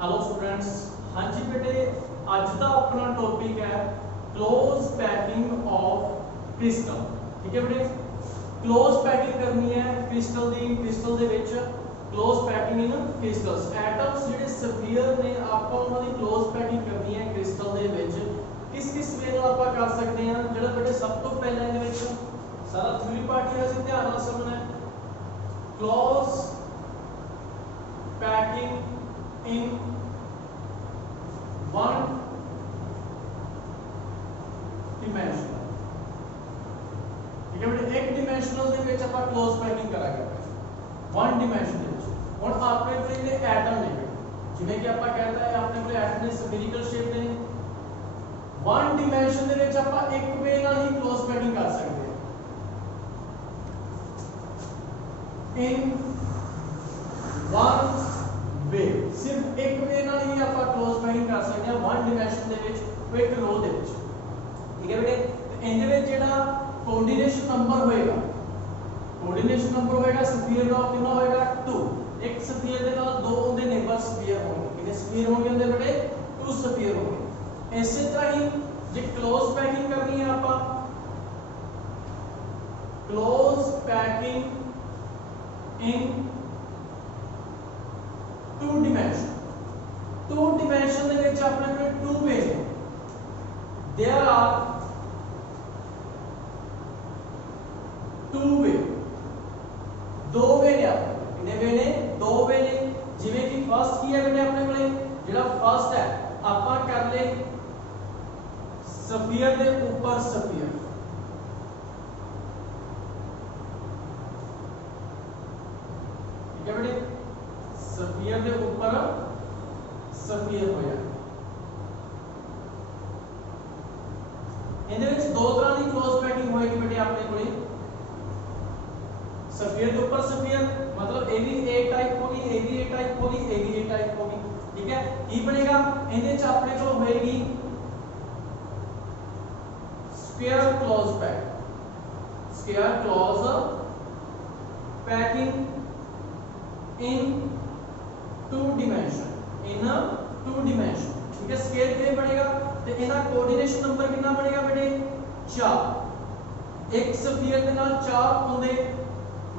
Hello students. हाँ जी बेटे, अज का अपना टॉपिक है क्लोज पैकिंग ऑफ क्रिस्टल। ठीक है बेटे, क्लोज पैकिंग करनी है क्रिस्टल दी। क्रिस्टल दे विच क्लोज पैकिंग इन क्रिस्टल्स, एटम्स जिहड़े सफीयर ने आपां उन्हां दी क्लोज पैकिंग करनी है क्रिस्टल दे विच। किस वे नाल आपां कर सकते हैं? जिहड़ा बेटे सब तो पहले इहदे विच सारा थ्योरी पार्ट है, असीं ध्यान नाल समझना है। Close packing in one dimensional। ठीक है बेटे, एक डिमेंशनल ਦੇ ਵਿੱਚ ਆਪਾਂ क्लोज पैकिंग ਕਰਾਂਗੇ। वन डिमेंशन ਦੇ ਵਿੱਚ ਹੁਣ ਆਪਣੇ ਕੋਲ ਇਹਦੇ ਐਟਮ ਨੇ बेटे, ਜਿਵੇਂ ਕਿ ਆਪਾਂ ਕਹਿੰਦਾ ਹੈ ਆਪਣੇ ਕੋਲ ਐਟਮ ਨੇ ਸਫੀਰਿਕਲ ਸ਼ੇਪ ਦੇ ਨੇ। वन डिमेंशन ਦੇ ਵਿੱਚ ਆਪਾਂ ਇੱਕ ਵੇ ਨਾਲ ਹੀ क्लोज पैकिंग ਕਰ ਸਕਦੇ ਹਾਂ। in one वे सिर्फ एक वे नाल ही आप क्लोज पैकिंग कर सकते हैं वन डिमेंशन दे विच, एक रो दे विच। ठीक है बेटे, तो इनदे विच जेड़ा कोऑर्डिनेशन नंबर होएगा, कोऑर्डिनेशन नंबर होएगा स्फीयर का कितना होएगा 2। एक स्फीयर दे नाल दो उनदे नेबर स्फीयर होंगे। कितने स्फीयर होंगे उनदे बेटे? 2 स्फीयर होंगे। इसी तरह ही जे क्लोज पैकिंग करनी है आपा, close packing in two dimension दे विच अपने कोल टू वे है। देयर आर टू वे, दो वे ने। कितने वे ने? दो वे ने। जिवें कि फर्स्ट की है बेटे अपने कोले, जेड़ा फर्स्ट है आपां कर ले स्फीयर दे ऊपर स्फीयर। ठीक है बेटे, स्फीयर के ऊपर स्फीयर होया। इहदे विच दो तरह की क्लोज पैकिंग होएगी बेटे अपने कोले। स्फीयर के ऊपर स्फीयर मतलब ए भी ए टाइप होगी, ए भी ए टाइप होगी, ए भी ए टाइप होगी। ठीक है, की बनेगा? इहदे विच अपने को होएगी square close pack. Square close packing in two dimension, in two dimension. ठीक है, स्केल कितने बनेगा? तो इनका कोऑर्डिनेशन नंबर कितना बनेगा बेटे? 4। एक स्फीयर के नाल 4 उनदे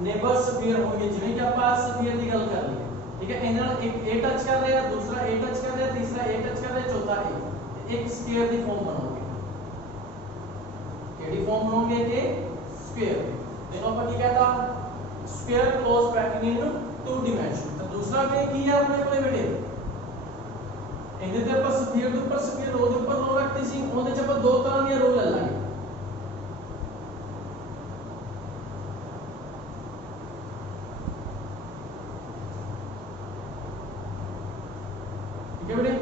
नेबर स्फीयर होंगे। जिवें कि ਆਪਾਂ स्फीयर की गल कर ली। ठीक है, इन्हां एक ए टच कर रहा है, दूसरा ए टच कर रहा है, तीसरा ए टच कर रहा है, चौथा ए। एक स्क्वायर की फॉर्म बनाओगे। केडी फॉर्म बनाओगे? के स्क्वायर। देखो अपन क्या कहता, square close packing in two dimension. दूसरा वे की है अपने कोले बेटे, इहदे ते ਆਪਾਂ स्फीयर ਦੇ ਉੱਪਰ स्फीयर रो ਦੇ ਉੱਪਰ रो ਰੱਖਤੀ ਸੀ। ਉਹਦੇ ਚ ਆਪਾਂ ਦੋ ਤਰ੍ਹਾਂ ਦੀਆਂ रो ਲੈ ਲਾਂਗੇ। ठीक है बेटे,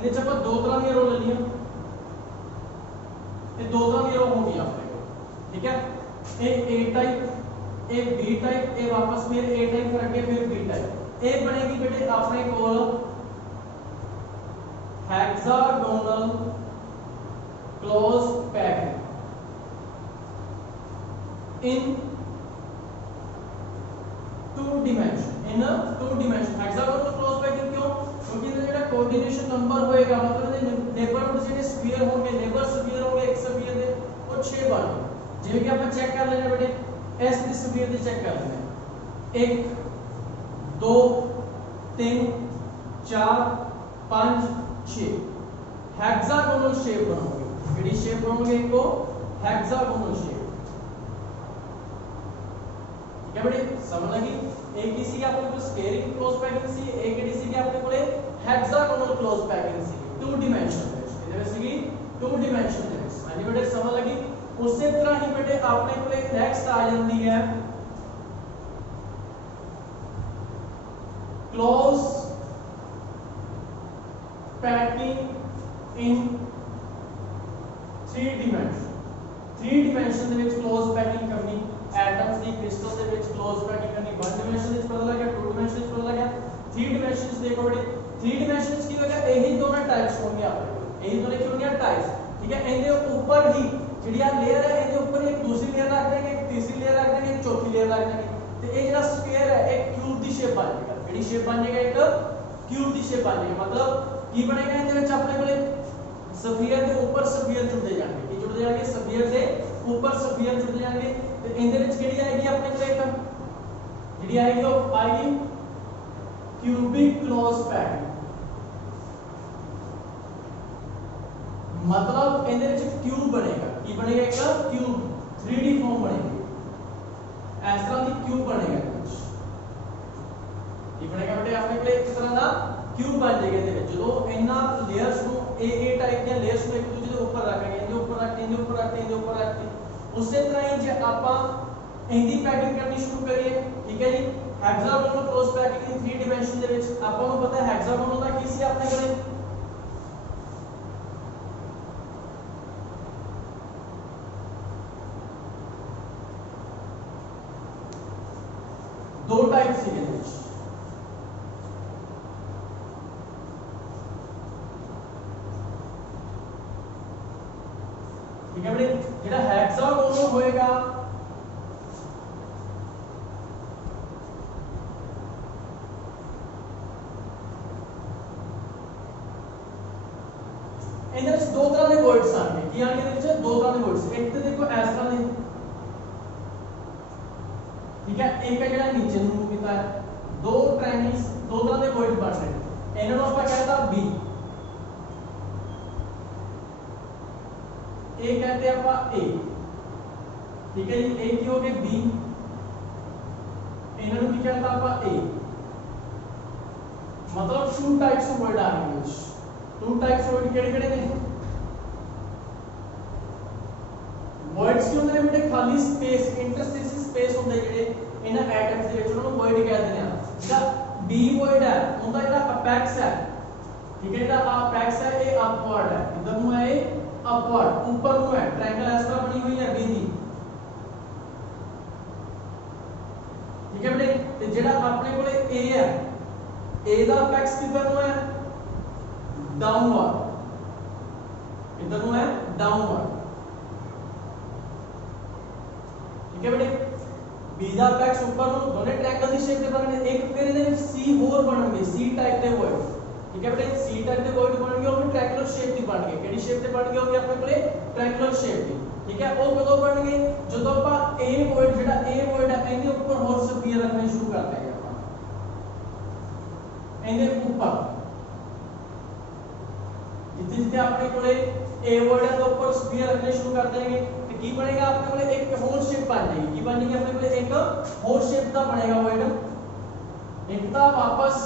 इहदे च ਆਪਾਂ दो तरह दी रो ले लिया। ये दो तरह दी रो होगी अपने को। ठीक है, ए टाइप, ए बी टाइप, ए वापस फिर ए टाइप करके फिर बी टाइप। ए बनेगी बेटे अपने कोल hexagonal close packing in two dimension. In two dimension hexagonal close packing क्यों? क्योंकि जेड़ा कोऑर्डिनेशन नंबर होएगा मतलब नेबरहुड जेडे स्फीयर होंगे, नेबर स्फीयर होंगे एक स्फीयर दे वो 6 बन। जिवें कि अपन चेक कर लेना बेटे, एस दी स्फीयर दी चेक कर लेना 1 2 3 4 5 6 हेक्सागोनल शेप बनाओगे। केडी शेप बनाओगे? इनको हेक्सागोनल शेप। ठीक है बेटे, समझ लगी? एक किसी की अपने को स्फेरिक क्लोज पैकिंग सी, एक किसी की अपने को hexagonal close packing see two dimension में। इधर से की टू डिमेंशन में। हां जी बेटे, समझ लगी? उसी तरह ही बेटे अपने को नेक्स्ट आ जाती है क्लोज पैकिंग इन 3 डिमेंशन। 3 डिमेंशन ਦੇ ਵਿੱਚ क्लोज पैकिंग करनी एटम्स ਦੀ क्रिस्टल ਦੇ ਵਿੱਚ क्लोज पैकिंग करनी। 1 डिमेंशन ਵਿੱਚ पता लग गया, 2 डिमेंशन ਵਿੱਚ पता लग गया, 3 डिमेंशंस देखो बेटे 3 डायमेंशन की होगा यही दोनों टाइप्स होंगे आपके को, यही दोनों की होंगे टाइप्स, ठीक है। इनके ऊपर ही ਜਿਹੜੀ ਆ लेयर है इनके ऊपर एक दूसरी लेयर रख देंगे, एक तीसरी लेयर रख देंगे, एक चौथी लेयर रख देंगे, तो ये ਜਿਹੜਾ स्फीयर है एक क्यूब ਦੀ शेप बन जाएगा, ਜਿਹੜੀ शेप बन जाएगा एक क्यूब ਦੀ शेप बन जाएगा। मतलब ਕੀ ਬਣੇਗਾ ਇਹਦੇ ਵਿੱਚ ਆਪਣੇ ਕੋਲੇ स्फीयर के ऊपर स्फीयर जुड़ते जाएंगे, ਕੀ जुड़ते जाएंगे स्फीयर से ऊपर स्फीयर जुड़ते जाएंगे, तो ਇਹਦੇ ਵਿੱਚ ਕਿਹੜੀ ਆਏਗੀ ਆਪਣੇ ਕੋਲੇ ਇੱਕ ਜਿਹੜੀ ਆएगी ਉਹ आएगी क्यूबिक क्लोज पैड। मतलब ਇਹਦੇ ਵਿੱਚ क्यूब बनेगा, की बनेगा एक क्यूब 3D फॉर्म बनेगी, इस तरह की क्यूब बनेगा कुछ, ये बनेगा बेटे अपने कोले इस तरह का क्यूब बन जाएगा। ਇਹਦੇ ਵਿੱਚ ਜਦੋਂ ਇਹਨਾਂ ਲੇਅਰਸ ਨੂੰ ए टाइप ਦੀਆਂ ਲੇਅਰਸ ਨੂੰ ਇੱਕ ਦੂਜੇ ਦੇ ਉੱਪਰ ਰੱਖਾਂਗੇ, ਇਹਦੇ ਉੱਪਰ ਰੱਖ ਕੇ ਇਹਦੇ ਉੱਪਰ ਰੱਖ ਕੇ ਇਹਦੇ ਉੱਪਰ ਰੱਖ ਕੇ ਉਸੇ ਤਰ੍ਹਾਂ ਹੀ ਜੇ ਆਪਾਂ ਇਹਦੀ ਪੈਕਿੰਗ ਕਰਨੀ ਸ਼ੁਰੂ ਕਰੀਏ, ਠੀਕ ਹੈ ਜੀ, ਹੈਗਜ਼ਾਗੋਨਲ ਕਲੋਜ਼ ਪੈਕਿੰਗ ਇਨ 3 ਡਾਇਮੈਂਸ਼ਨ ਦੇ ਵਿੱਚ ਆਪਾਂ ਨੂੰ ਪਤਾ ਹੈ ਹੈਗਜ਼ਾਗੋਨਲ ਦਾ ਕੀ ਸੀ ਆਪਣੇ ਕੋਲੇ, दो टाइप से के बीच, ठीक है बेटे, जेड़ा हेक्सागोनल होएगा इधर दो तरह के वर्ड्स आएंगे, की आएंगे इधर से दो तरह के वर्ड्स, एक तो देखो इस तरह दे, ठीक है, एक है जेड़ा नीचे मूव कीता है, दो ट्रायंगल्स दो तरह के वर्ड बन रहे हैं, इन्हां नूं आपां कहता बी, ए कहते हैं आपां ए, ठीक है जी, ए की हो गई बी, इन्हां नूं की कहता आपां ए, मतलब two types of word are in English, two types of word केड़े-केड़े ने, वर्ड्स की होंदे ने बेटे खाली स्पेस इंटरस्टिशियल स्पेस होंदे जेडे इन्हां एटम्स दे विच उन्हां नूं वर्ड कहते हैं। जेड़ा बी वर्ड है उनका जेड़ा अपेक्स है, ठीक है, जेड़ा अपेक्स है ये अपवर्ड है, इधर नूं है ये अपवर्ड, ऊपर नूं है, ट्रायंगल इस तरह बनी हुई है बी दी, ठीक है बेटे, ते जेड़ा अपने कोले ए है, ए दा अपेक्स किधर नूं है डाउनवर्ड, इधर नूं है डाउनवर्ड, ठीक है बेटे, बी दा अपेक्स ऊपर नु दोने ट्रायंगल दी शेप दे बनने, एक फिर ਇਹਦੇ ਵਿੱਚ सी ਹੋਰ ਬਣਨਗੇ, सी टाइप ਦੇ वर्ड, ठीक है बेटे, सी टाइप ਦੇ वर्ड ਬਣਨਗੇ, ਉਹ ਵੀ ट्रायंगुलर शेप ਦੀ ਬਣਨਗੇ, ਕਿਹੜੀ शेप ਤੇ ਬਣਨਗੇ ਹੋਗੇ ਆਪਣੇ ਕੋਲੇ ट्रायंगुलर शेप ਦੀ, ठीक है, ਉਹ ਕਦੋਂ ਬਣਨਗੇ ਜਦੋਂ ਆਪਾਂ ए वर्ड ਜਿਹੜਾ ए वर्ड है ਇਹਦੇ ਉੱਪਰ ਹੋਰ स्फीयर ਰੱਖਣੇ ਸ਼ੁਰੂ ਕਰ ਦੇਗੇ ਆਪਾਂ, ਇਹਦੇ ਉੱਪਰ ਜਿੱਥੇ ਜਿੱਥੇ ਆਪਣੇ ਕੋਲੇ ए वर्ड है तो ऊपर स्फीयर रखने शुरू कर देंगे, की बनेगा अपने कोले एक होल शेप बन जाएगी, की बनेगी अपने कोले एक होल शेप का बनेगा वर्ड, एक ता वापस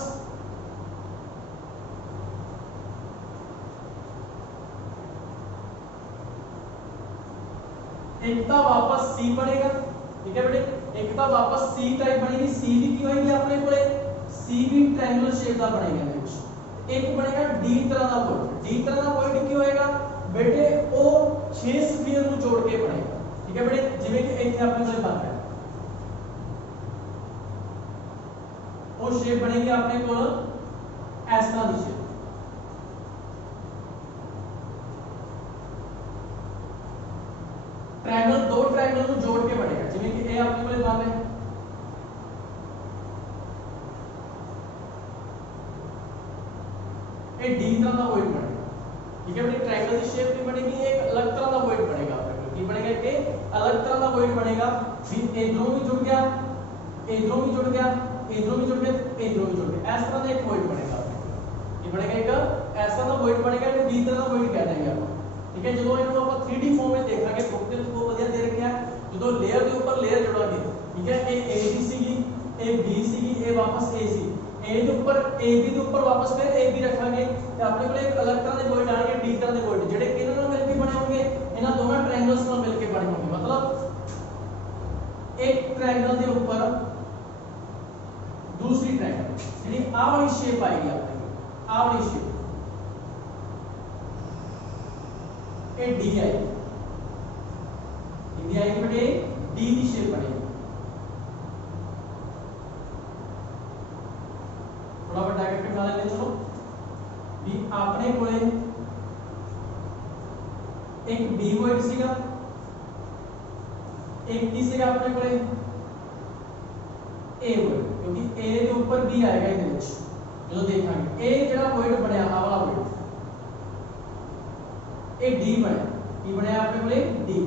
सी बनेगा, ठीक है बेटे, एक ता वापस सी टाइप बनेगी, सी भी की होगी अपने कोले सी भी ट्रायंगुलर शेप का बनेगा, एक बनेगा डी तरह का वर्ड, डी तरह का वर्ड की होएगा बेटे वो 6 स्फीयर ਨੂੰ जोड़ के बनेगा, ठीक है बेटे, जिवें कि ਇੱਥੇ ਆਪਣੇ ਕੋਲ ਬਣ ਰਿਹਾ ਉਹ शेप बनेगी अपने कोल इस तरह की शेप, ट्रायंगल दो ट्रायंगल ਨੂੰ जोड़ के बनेगा, जिवें कि ਇਹ ਆਪਣੇ ਕੋਲ बन ਰਿਹਾ, ये डी तरह का वर्ड बनेगा, ठीक है बेटे, ट्रायंगल की शेप भी बनेगी, एक अलग तरह का वर्ड बनेगा अपने को, की बनेगा कि अलग तरह का वर्ड बनेगा, फिर इधरों भी जुड़ गया, इधरों भी जुड़ गया, इधरों भी जुड़ गया, इधरों भी जुड़ गया, इस तरह का एक वर्ड बनेगा अपने को, ये बनेगा एक ऐसा का वर्ड बनेगा, ये डी तरह का वर्ड कह देंगे आप, ठीक है, ਜਦੋਂ ਇਹਨੂੰ ਆਪਾਂ 3D ਫਾਰਮ ਵਿੱਚ ਦੇਖਾਂਗੇ, बुक ਦੇ ਵਿੱਚ ਬਹੁਤ ਵਧੀਆ ਦੇ ਰੱਖਿਆ, ਜਦੋਂ ਲੇਅਰ ਦੇ ਉੱਪਰ ਲੇਅਰ ਜੋੜਾਂਗੇ, ठीक है, ਇਹ A ਦੀ ਸੀਗੀ, ਇਹ B ਸੀਗੀ, ਇਹ ਵਾਪਸ A ਸੀ, ए के ऊपर ए बी के ऊपर वापस फिर ए बी रखांगे, तो अपने को एक अलग तरह के वर्ड आएंगे, डी तरह के वर्ड जेडे किहनां नाल मिलके बने होंगे, इन्हां दोनों ट्रायंगल्स नाल मिलके बने होंगे, मतलब एक ट्रायंगल के ऊपर दूसरी ट्रायंगल जेडी आ वाली शेप आएगी अपने को, आ वाली शेप ए डी आएगी, डी आएगी बेटे, डी की शेप बनेगी, थोड़ा बड़ा डायग्राम बना लेते हैं, चलो भी अपने कोले एक बी वॉइड सीगा, एक की सीगा अपने कोले ए वॉइड, क्योंकि ए के ऊपर बी आएगा इहदे विच जो देखांगे। ए जिहड़ा वॉइड बनया आ वाला वॉइड ए डी बनया, की बनया अपने कोले डी।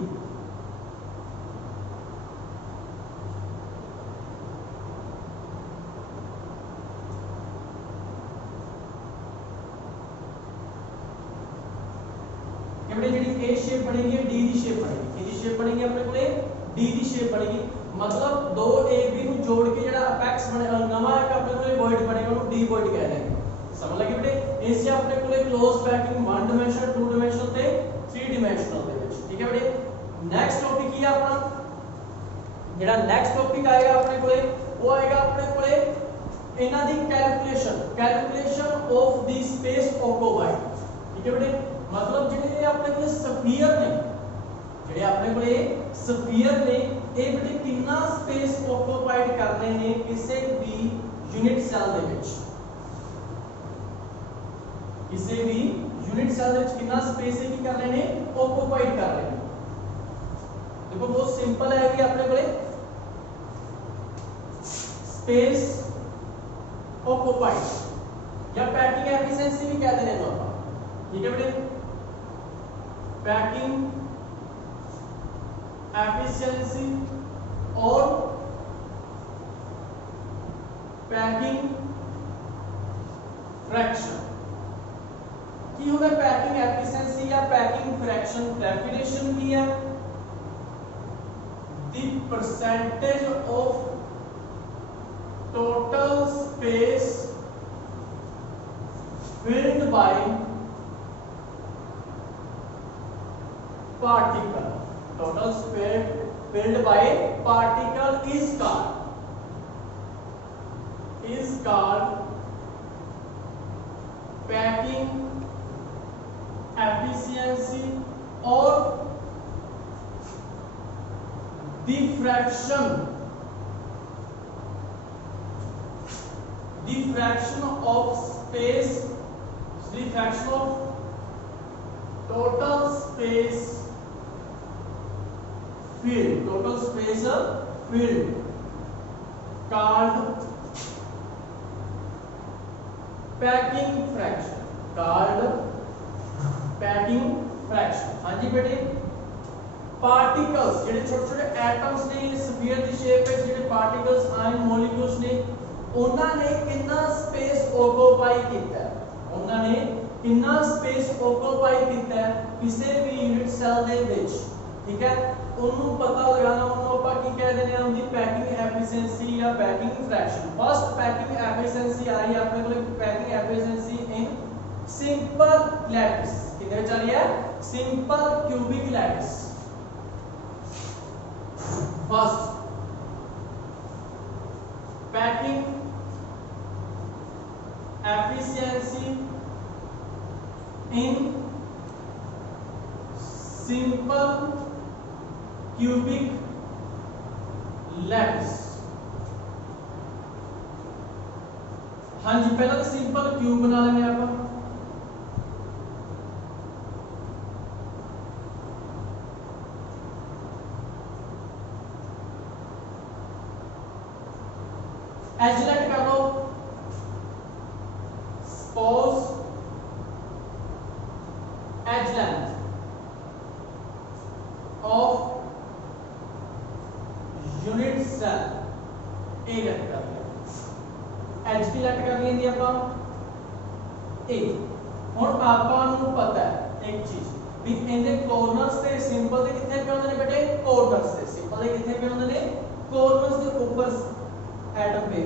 ए शेप बनेगी, डी दी शेप बनेगी, किहदी शेप बनेगी अपने कोले डी दी शेप बनेगी। मतलब दो ए बी नु जोड़ के जेड़ा अपेक्स बने नवा एक अपने कोले वॉइड बनेगा उन्हें डी वॉइड कह देंगे। समझ लगे बेटे? इस से अपने कोले क्लोज पैकिंग 1 डायमेंशनल 2 डायमेंशनल ते 3 डायमेंशनल दे विच। ठीक है बेटे? नेक्स्ट टॉपिक की अपना जेड़ा नेक्स्ट टॉपिक आएगा अपने कोले वो आएगा अपने कोले इना दी calculation of the space occupied. ठीक है बेटे? मतलब जेडे अपने कोले स्फीयर ने जेडे अपने कोले स्फीयर ने ए बेटे कितना स्पेस ऑक्यूपाइड करने ने किसी भी यूनिट सेल दे विच, किसी भी यूनिट सेल दे विच कितना स्पेस है की करने ने ऑक्यूपाइड कर रहे हैं। देखो बहुत सिंपल है कि अपने कोले स्पेस ऑक्यूपाइड या पैकिंग एफिशिएंसी भी कहते हैं तो। ठीक है बेटे? पैकिंग एफिशिएंसी और पैकिंग फ्रैक्शन की होगा। पैकिंग एफिशिएंसी या पैकिंग फ्रैक्शन डेफिनेशन की है the percentage of total space filled by particle, total space filled by particle is called packing efficiency or the fraction of space, the fraction of total space filled called packing fraction, हाँ जी बेटे? Particles जेडे छोटे-छोटे atoms ने sphere दी shape में जेडे particles ion molecules ने ਉਹਨਾਂ ਨੇ कितना स्पेस ऑक्यूपाई ਕੀਤਾ है, ਉਹਨਾਂ ਨੇ कितना स्पेस ऑक्यूपाई ਕੀਤਾ है किसी भी यूनिट सेल ਦੇ ਵਿੱਚ। ठीक है? ਉਹਨੂੰ ਪਤਾ ਲਗਾਣਾ, ਉਹਨੂੰ ਆਪਾਂ ਕੀ ਕਹਿ ਦਿੰਦੇ ਆ, ਉਹਦੀ ਪੈਕਿੰਗ ਐਫੀਸ਼ੀਐਂਸੀ ਜਾਂ packing fraction. First packing efficiency ਆ ਰਹੀ ਹੈ ਆਪਣੇ ਕੋਲ ਪੈਕਿੰਗ ਐਫੀਸ਼ੀਐਂਸੀ ਇਨ ਸਿੰਪਲ लैटिस। किधर ਵਿੱਚ ਆ ਰਹੀ ਹੈ? Simple cubic lattice. First packing efficiency in simple cubic lattice। हाँ जी, पहला तो सिंपल क्यूब बना लेंगे आप। एज लेट कर लो, suppose edge length of unit cell a let कर लिया, एच की लेट कर ली ਆਪਾਂ ए। ਹੁਣ ਆਪਾਂ ਨੂੰ ਪਤਾ ਹੈ ਇੱਕ ਚੀਜ਼ ਵੀ ਇਹਦੇ ਕੋਰਨਰਸ ਤੇ ਸਿੰਪਲ ਦੇ ਕਿੱਥੇ ਪਏ ਹੁੰਦੇ ਨੇ ਬੇਟੇ? ਕੋਰਨਰਸ ਤੇ ਸਿੰਪਲ ਦੇ ਕਿੱਥੇ ਪਏ ਹੁੰਦੇ ਨੇ? ਕੋਰਨਰਸ ਦੇ ਉੱਪਰ एटम पे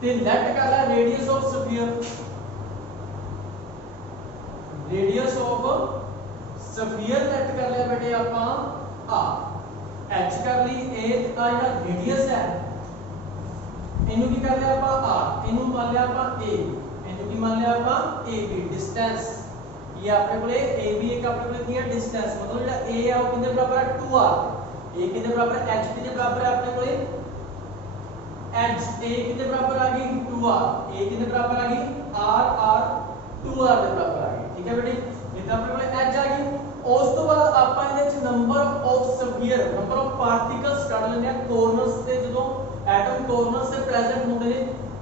ते लेट कर ला radius of sphere, radius of sphere let कर लिया बेटे आपा आर। एच कर ली, ए का जेड़ा रेडियस है इनु की कर लिया आपा आर, इनु मान लिया आपा ए, इनु की मान लिया आपा ए बी डिस्टेंस। ये अपने कोले ए बी एक अपने कोले की है डिस्टेंस, मतलब जेड़ा ए है वो कितने बराबर है 2r। ए कितने बराबर है? h कितने बराबर है अपने कोले? h a कितने बराबर आ गई? 2 2r a कितने बराबर आ गई r 2r ਦੇ ਬਰਾਬਰ ਆ ਗਈ। ਠੀਕ ਹੈ ਬੇਟੀ, ਇਹ ਤਾਂ ਆਪਣੇ ਕੋਲ h ਆ ਗਈ। ਉਸ ਤੋਂ ਬਾਅਦ ਆਪਾਂ ਇਹਦੇ ਵਿੱਚ number of sphere, number of particles ਕੱਢ ਲੈਂਦੇ ਆ ਕੋਰਨਰਸ ਤੇ, ਜਦੋਂ ਐਟਮ ਕੋਰਨਰਸ ਤੇ ਪ੍ਰੈਜ਼ੈਂਟ ਹੁੰਦੇ ਨੇ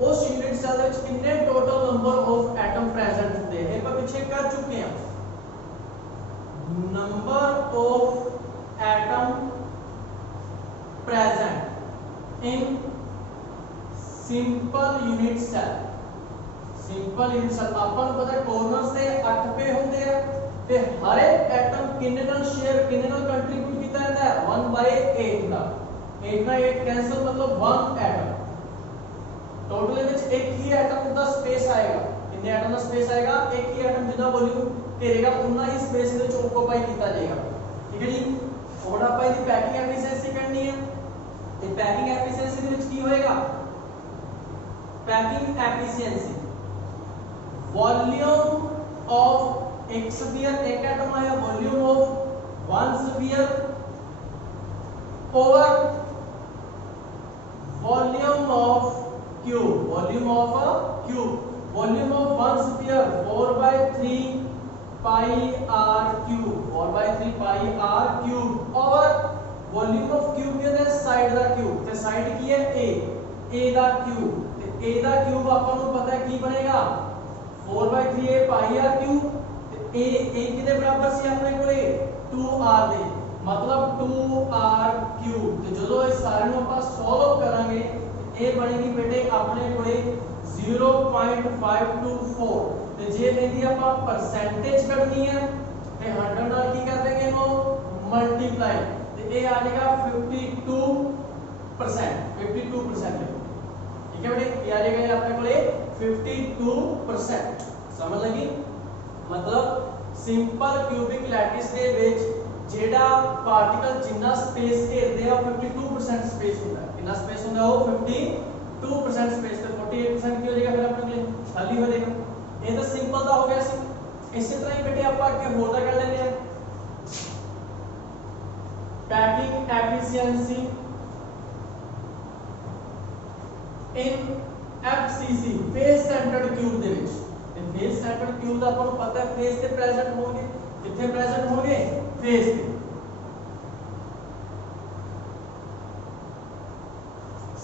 ਉਸ ਯੂਨਿਟ ਸੈੱਲ ਦੇ ਵਿੱਚ ਕਿੰਨੇ total number of atom present ਹੁੰਦੇ ਨੇ, ਆਪਾਂ ਪਿੱਛੇ ਕਰ ਚੁੱਕੇ ਹਾਂ। Number of atom present in simple unit cell, simple unit cell ਆਪਾਂ ਨੂੰ ਪਤਾ ਕੋਰਨਰਸ ਤੇ 8 ਪੇ ਹੁੰਦੇ ਆ ਤੇ ਹਰ ਇੱਕ ਐਟਮ ਕਿੰਨੇ ਨਾਲ ਸ਼ੇਅਰ, ਕਿੰਨੇ ਨਾਲ ਕੰਟਰੀਬਿਊਟ ਕੀਤਾ ਜਾਂਦਾ ਹੈ 1/8 ਦਾ। 8 ਨਾਲ 8 ਕੈਂਸਲ, ਮਤਲਬ 1 ਐਟਮ। ਟੋਟਲ ਦੇ ਵਿੱਚ ਇੱਕ ਹੀ ਐਟਮ ਦਾ ਸਪੇਸ ਆਏਗਾ। ਕਿੰਨੇ ਐਟਮ ਦਾ ਸਪੇਸ ਆਏਗਾ, ਇੱਕ ਹੀ ਐਟਮ ਜਿੰਨਾ ਵੋਲਿਊਮ ਘੇਰੇਗਾ ਉਨਾ ਹੀ ਸਪੇਸ ਦੇ ਵਿੱਚ ਓਕੂਪਾਈ ਕੀਤਾ ਜਾਏਗਾ। ਠੀਕ ਹੈ ਜੀ, ਹੁਣ ਆਪਾਂ ਇਹਦੀ ਪੈਕਿੰਗ ਐਫੀਸ਼ੀਐਂਸੀ ਕਰਨੀ ਹੈ ਤੇ ਪੈਕਿੰਗ ਐਫੀਸ਼ੀਐਂਸੀ ਦੇ ਵਿੱਚ ਕੀ ਹੋਏਗਾ, ਪੈਕਿੰਗ ਐਫੀਸ਼ੀਐਂਸੀ वॉल्यूम ऑफ एक स्फीयर, एक एटम आया, volume of one sphere over volume of cube, volume of cube, volume of one sphere 4/3 pi r cube, 4/3 pi r cube over volume of cube के side दा cube ते side की है a दा cube ते a दा cube ਆਪਾਂ ਨੂੰ ਪਤਾ ਹੈ ਕੀ ਬਣੇਗਾ 4/3 a पाई r क्यूब ਤੇ a ਕਿਹਦੇ ਬਰਾਬਰ ਸੀ ਆਪਣੇ ਕੋਲੇ 2r ਦੇ, मतलब 2r क्यूब। ਤੇ ਜਦੋਂ ਇਹ ਸਾਰੇ ਨੂੰ ਆਪਾਂ ਸੋਲਵ ਕਰਾਂਗੇ ਇਹ ਬਣੇਗੀ ਬੇਟੇ ਆਪਣੇ ਕੋਲੇ 0.524 ਤੇ ਜੇ ਇਹਦੀ ਆਪਾਂ परसेंटेज ਕੱਢਣੀ ਹੈ ਤੇ 100 ਨਾਲ ਕੀ ਕਰ ਦੇंगे ਇਹਨੂੰ ਮਲਟੀਪਲਾਈ ਤੇ ਇਹ ਆ ਜਾਏਗਾ 52%, 52%। ठीक है बेटे, ये आ जाएगा अपने को 52%। समझ लगी, मतलब सिंपल क्यूबिक लैटिस दे विच जेड़ा पार्टिकल जिन्ना स्पेस घेरदे आ 52% स्पेस होता है। कितना स्पेस होता है वो 52% स्पेस ते 48% की हो जाएगा फिर अपने लिए खाली हो जाएगा। ये तो सिंपल दा हो गया सी। इसी तरह ही बेटे आप आगे होर दा कर लेंगे पैकिंग एफिशिएंसी इन FCC फेस सेंटर्ड क्यूब दे विच। ते फेस सेंटर्ड क्यूब दा आपको पता है फेस ते प्रेजेंट होंगे, किथे प्रेजेंट होंगे फेस ते।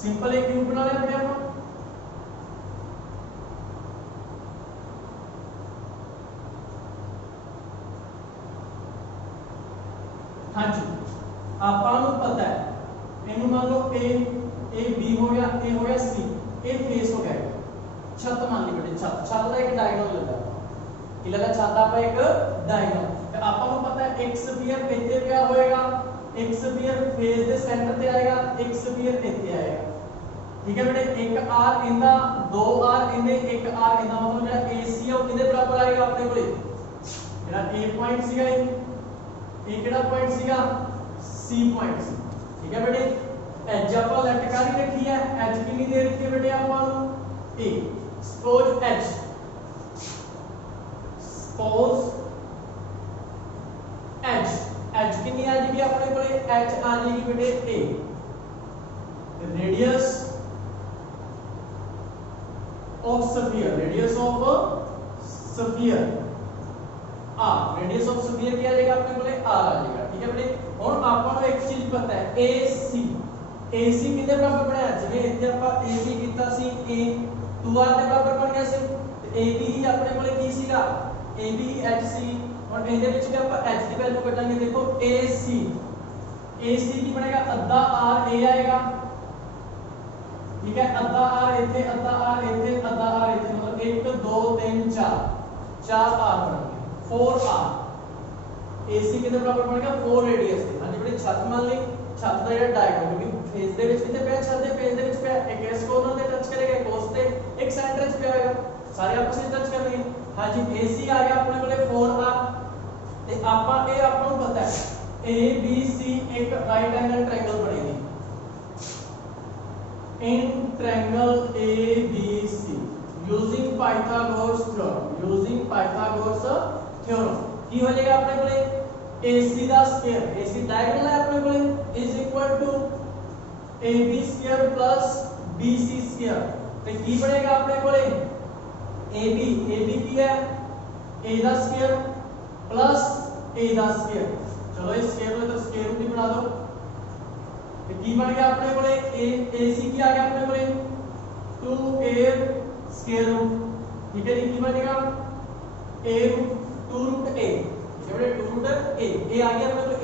सिंपल एक क्यूब बना लेते हैं अपन, हाँ जी आपको पता है इनू मान लो ए बी हो गया, ए हो गया सी, ए फेस हो गया। छत मान ली बेटे, छत छत का एक डायगोनल लेता है कि लगा छत आपा एक डायगोनल ते आपा को पता है एक स्फीयर इथे क्या होएगा, एक स्फीयर फेस दे सेंटर ते आएगा, एक स्फीयर इथे आएगा। ठीक है बेटे, एक आर इंदा दो आर इंदे एक आर इंदा मतलब जेड़ा AC है वो किदे बराबर आएगा अपने कोले जेड़ा A पॉइंट सीगा ए केड़ा पॉइंट सीगा C पॉइंट सी। ठीक है बेटे, एज आप लटका रखी है, एज कितनी दे रखी है बेटे आपको a suppose h, suppose h, h कितनी आ जाएगी अपने को एच आ जाएगी बेटे a, radius of sphere, radius of sphere r, radius of sphere क्या आ जाएगा अपने को आर आ जाएगा। ठीक है बेटे, और आपको एक चीज पता है AC, AC कितने बराबर बनया जिवे इथे आपा AB कीता सी A 2r ਦੇ ਬਰਾਬਰ ਬਣ ਗਿਆ ਸੀ ਤੇ AB ਹੀ ਆਪਣੇ ਕੋਲੇ ਕੀ ਸੀਗਾ AB HC। और ਇਹਦੇ ਵਿੱਚ ਵੀ ਆਪਾਂ H ਦੀ ਵੈਲਿਊ ਕੱਢਾਂਗੇ। ਦੇਖੋ AC, AC ਕੀ ਬਣੇਗਾ ਅੱਧਾ R A ਆਏਗਾ। ठीक है, ਅੱਧਾ R ਇੱਥੇ, ਅੱਧਾ R ਇੱਥੇ, ਅੱਧਾ R ਇੱਥੇ, मतलब 1 2 3 4 4 R ਬਣेगा 4R। AC कितने बराबर बनेगा 4 रेडियस के। हां जी बेटे, छत मान ली, छत ਦਾ ਜਿਹੜਾ ਡਾਇਗੋਨਲ क्योंकि फेस ਦੇ ਵਿੱਚ ਕਿਤੇ ਪਿਆ, ਛਤ ਦੇ ਫੇਸ ਦੇ ਵਿੱਚ ਪਿਆ, ਇੱਕ ਇਸ ਕੋਰਨਰ ਤੇ ਟੱਚ ਕਰੇਗਾ, ਇੱਕ ਉਸ ਤੇ, ਇੱਕ ਸੈਂਟਰ 'ਚ ਪਿਆ ਹੋਏਗਾ, ਸਾਰੇ ਆਪਸ ਵਿੱਚ ਟੱਚ ਕਰਨਗੇ। ਹਾਂ ਜੀ AC ਆ ਗਿਆ ਆਪਣੇ ਕੋਲੇ 4R ਤੇ ਆਪਾਂ ਇਹ ਆਪਾਂ ਨੂੰ ਪਤਾ ਹੈ ABC ਇੱਕ ਰਾਈਟ ਐਂਗਲ ਟ੍ਰਾਇੰਗਲ ਬਣੇਗੀ in triangle ABC using Pythagoras theorem, using Pythagoras theorem ਕੀ ਹੋ ਜਾਏਗਾ ਆਪਣੇ ਕੋਲੇ AC ਦਾ ਸਕੁਅਰ, AC डायगोनल है अपने को is equal to AB square plus BC square ਤੇ ਕੀ ਬਣੇਗਾ ਆਪਣੇ ਕੋਲੇ AB ਕੀ ਹੈ a ਦਾ ਸਕੁਅਰ प्लस a ਦਾ ਸਕੁਅਰ। ਚਲੋ ਇਸ ਸਕੁਅਰ ਨੂੰ ਤਾਂ ਸਕੁਅਰ ਰੂਟ ਹੀ ਬਣਾ ਦਿਓ ਤੇ ਕੀ ਬਣ ਗਿਆ ਆਪਣੇ ਕੋਲੇ AC ਕੀ ਆ ਗਿਆ ਆਪਣੇ ਕੋਲੇ 2a ਸਕੁਅਰ ਰੂਟ। ठीक है जी की बनेगा a रूट 2 रूट a ठीक है बेटे 2 रूट a आ गया अपने को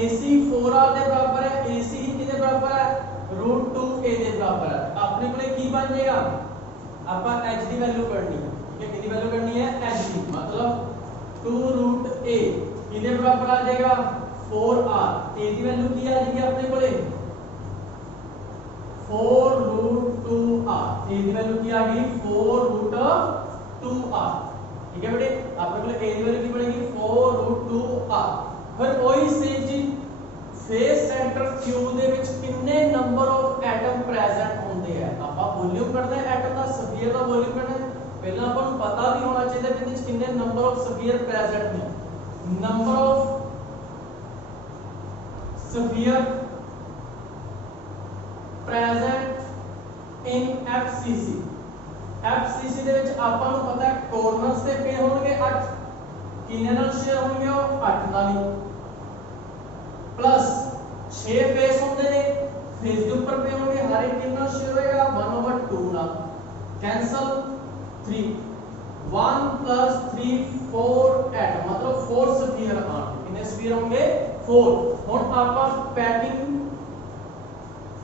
ac 4r ਦੇ ਬਰਾਬਰ ਹੈ ac ही कितने बराबर है रूट 2a ਦੇ बराबर है। अपने को की बन जाएगा ਆਪਾਂ h ਦੀ वैल्यू करनी है ठीक है कितनी वैल्यू करनी है h की मतलब 2 रूट a कितने बराबर आ जाएगा 4r a ਦੀ वैल्यू की आ जाएगी अपने को 4 रूट 2r a की वैल्यू की आ गई 4 रूट 2r ठीक है बेटे अपने को a की वैल्यू की बनेगी 4 रूट 2r। फिर वही सेम चीज फेस सेंटर q ਦੇ ਵਿੱਚ ਕਿੰਨੇ ਨੰਬਰ ਆਫ ਐਟਮ ਪ੍ਰੈਜ਼ੈਂਟ ਹੁੰਦੇ ਆ। ਆਪਾਂ ਵੋਲਿਊਮ ਕੱਢਦੇ ਆ ਐਟਮ ਦਾ ਸਫੀਅਰ ਦਾ ਵੋਲਿਊਮ ਕੱਢਣਾ ਪਹਿਲਾਂ ਆਪਾਂ ਨੂੰ ਪਤਾ ਵੀ ਹੋਣਾ ਚਾਹੀਦਾ ਕਿ ਇਹਦੇ ਵਿੱਚ ਕਿੰਨੇ ਨੰਬਰ ਆਫ ਸਫੀਅਰ ਪ੍ਰੈਜ਼ੈਂਟ ਨੇ। Number of sphere present in FCC FCC ਦੇ ਵਿੱਚ ਆਪਾਂ ਨੂੰ ਪਤਾ ਹੈ ਕੋਰਨਰਸ ਤੇ ਪੇ ਹੋਣਗੇ 8 ਕਿੰਨੇ ਨਾਲ ਸ਼ੇਅਰ ਹੋਣਗੇ ਉਹ 8 ਨਾਲ ਹੀ ਪਲੱਸ 6 ਫੇਸ ਹੁੰਦੇ ਨੇ ਫੇਸ ਦੇ ਉੱਪਰ ਪੇ ਹੋਣਗੇ ਹਰ ਇੱਕ ਕਿੰਨਾ ਸ਼ੇਅਰ ਹੋਏਗਾ 1/2 ਨਾਲ ਕੈਨਸਲ 3 1 plus 3 4 एटम मतलब 4 स्फीयर आन कितने स्फीयर होंगे 4। ਹੁਣ ਆਪਾਂ पैकिंग